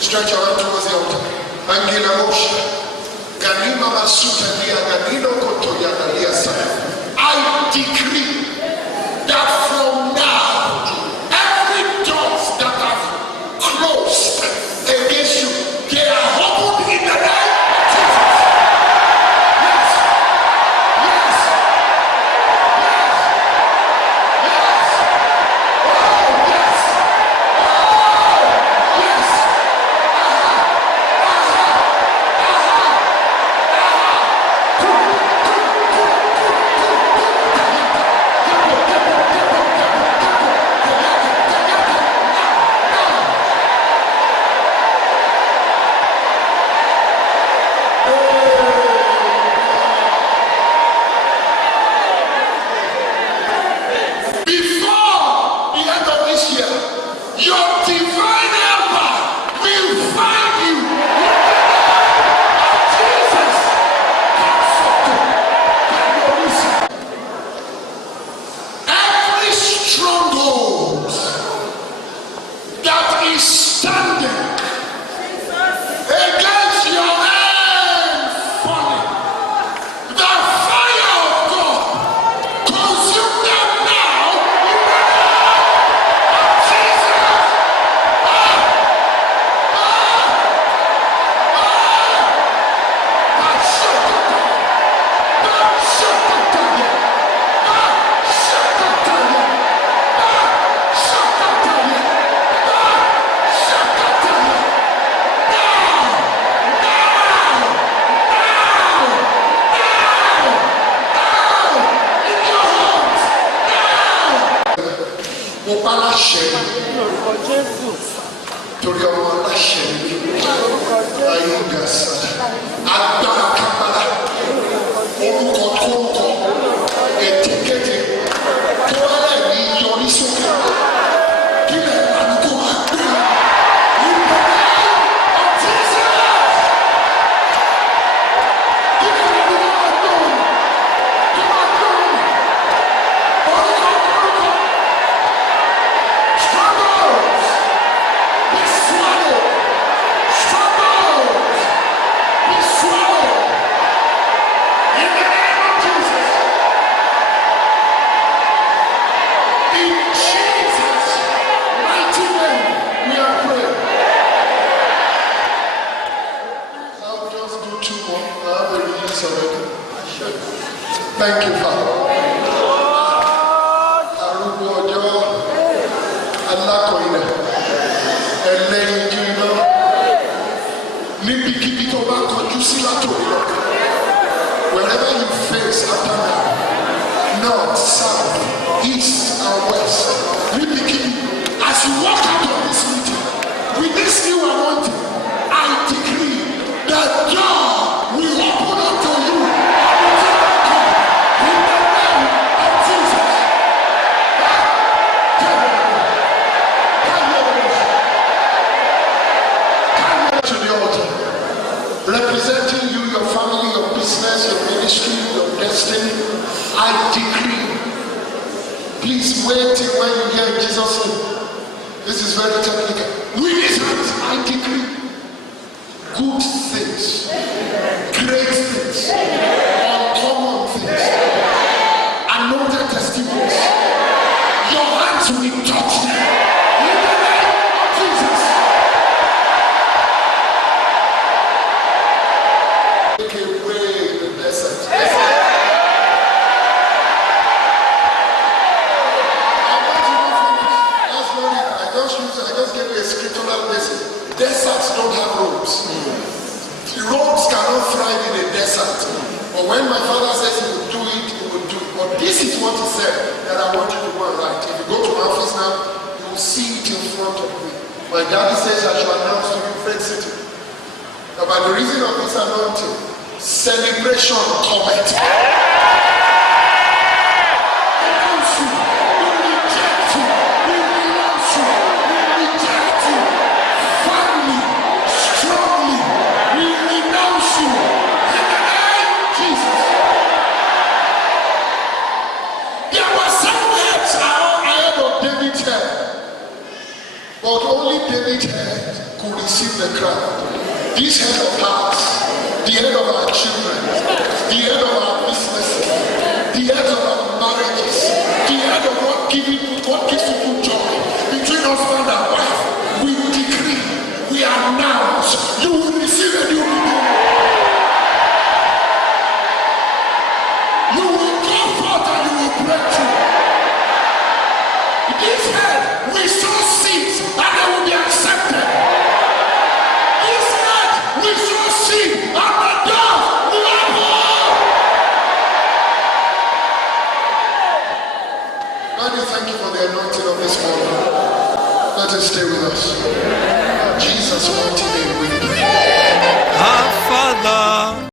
Stretch your hand towards the altar. Angela Moshe. Ganima Masutalia Ganino Kotoya Galia Sana. I decree that from now, every doors that have closed against you, they are opened in the name of Jesus. Yes. Yes. Yes. Yes. Oh, yes. Oh, yes. Before the end of this year, your divine helper will find you. Jesus. Every stronghold that is standing against your hand falling, the fire of God consume them now in the name of Jesus. Mo bá láṣẹ torí ọmọ aláṣẹ ayé gàṣà agbára kápálá orúkọ kórúkọ ètekéte tó wá lẹ̀ ní yọrí sókè kílẹ̀ àdúgbò máa gbé nípa ọtí sílẹ̀ kílẹ̀ àdúgbò máa gbé kí máa gbé orúkọ kórúkọ. Struggles be swallowed. Struggles be swallowed. In the name of Jesus. In Jesus' mighty name, we are praying. I'll just do two more. I have a release already. Thank you, Father. Arúgbó ọjọ́. Alákọ̀ọ́yìnà ẹlẹ́yin ju iná níbikíbi tó bá kọjú sí látòrí lọ wherever you face after now north south east and west níbikíbi as you walk out of this meeting with this new anointing I decree that God will open up to you in the name of Jesus. To the altar, representing you, your family, your business, your ministry, your destiny, I decree. Please wait till when you hear Jesus' name. This is very technical. With his hands, I decree good things, great things, uncommon things, anointed testimonies. Your hands will touch them. In the name of Jesus. Take away the desert. I just gave you a scriptural message. Deserts don't have roads. The roads cannot thrive in a desert. But when my father says he will do it, he will do it. But this is what he said that I want you to go and write. If you go to my office now, you will see it in front of me. My daddy says I should announce to you, Faith City, that by the reason of this anointing, celebration cometh. But only David could receive receive the crown. This head of hearts, the head of our children, the head of our businesses, the head of our marriages, the head of what gives people joy between husband and wife, we decree, we announce, you will receive a new beginning. You will go forth and you will break through. This head, we sow seeds and they will be accepted. This head, we sow seed and the doors will open. God, we thank you for the anointing of this morning. Let us stay with us. In Jesus' mighty name we pray. Our Father.